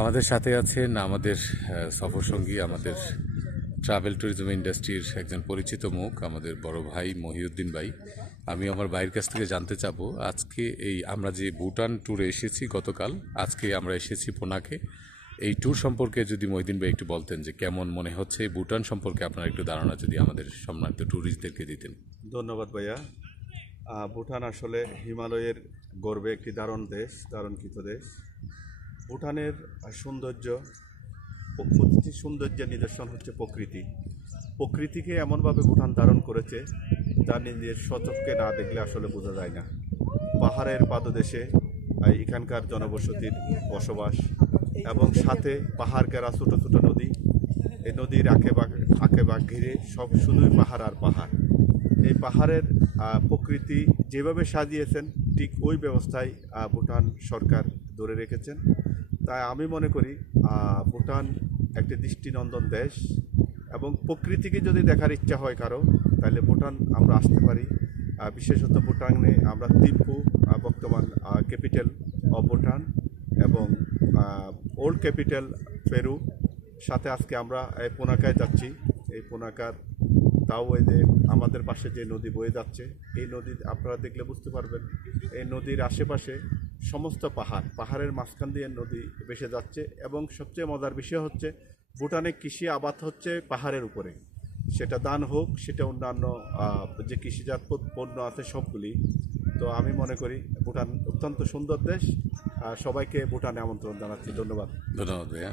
আমাদের সাথে আছেন আমাদের সফরসঙ্গী, আমাদের ট্রাভেল ট্যুরিজম ইন্ডাস্ট্রির একজন পরিচিত মুখ, আমাদের বড় ভাই মহিউদ্দিন ভাই। আমি আমার ভাইয়ের কাছ থেকে জানতে চাবো, আজকে এই আমরা যে ভুটান ট্যুরে এসেছি গতকাল, আজকে আমরা এসেছি পোনাকে। এই ট্যুর সম্পর্কে যদি মহিউদ্দিন ভাই একটু বলতেন যে কেমন মনে হচ্ছে ভুটান সম্পর্কে আপনার একটু ধারণা যদি আমাদের সম্মানিত ট্যুরিস্টদেরকে দিতেন। ধন্যবাদ ভাইয়া। ভুটান আসলে হিমালয়ের গর্বে একটি দারুণ দেশ, দারুণকৃত দেশ। ভুটানের সৌন্দর্য প্রতিটি সৌন্দর্যের নিদর্শন হচ্ছে প্রকৃতি। প্রকৃতিকে এমনভাবে ভুটান ধারণ করেছে যা নিজের সচককে না দেখলে আসলে বোঝা যায় না। পাহাড়ের পাদদেশে এখানকার জনবসতির বসবাস এবং সাথে পাহাড় ঘেরা ছোটো ছোটো নদী। এই নদীর আঁকে বাঁক আঁকে বাঁক ঘিরে সব শুধুই পাহাড় আর পাহাড়। এই পাহাড়ের প্রকৃতি যেভাবে সাজিয়েছেন, ঠিক ওই ব্যবস্থায় ভুটান সরকার ধরে রেখেছেন। তাই আমি মনে করি ভুটান একটি দৃষ্টিনন্দন দেশ এবং প্রকৃতিকে যদি দেখার ইচ্ছা হয় কারও, তাহলে ভুটান আমরা আসতে পারি। বিশেষত ভুটানে আমরা তিম্পু বর্তমান ক্যাপিটাল অফ ভুটান এবং ওল্ড ক্যাপিটাল পেরু। সাথে আজকে আমরা এই পোনাকায় যাচ্ছি। এই পোনাকার তাও যে আমাদের পাশে যে নদী বয়ে যাচ্ছে, এই নদী আপনারা দেখলে বুঝতে পারবেন। এই নদীর আশেপাশে সমস্ত পাহাড়, পাহাড়ের মাঝখান দিয়ে নদী ভেসে যাচ্ছে এবং সবচেয়ে মজার বিষয় হচ্ছে ভুটানে কৃষি আবাদ হচ্ছে পাহাড়ের উপরে। সেটা দান হোক, সেটা অন্যান্য যে কৃষিজাত পণ্য আছে সবগুলি। তো আমি মনে করি ভুটান অত্যন্ত সুন্দর দেশ। সবাইকে ভুটানে আমন্ত্রণ জানাচ্ছি। ধন্যবাদ। ধন্যবাদ ভাইয়া।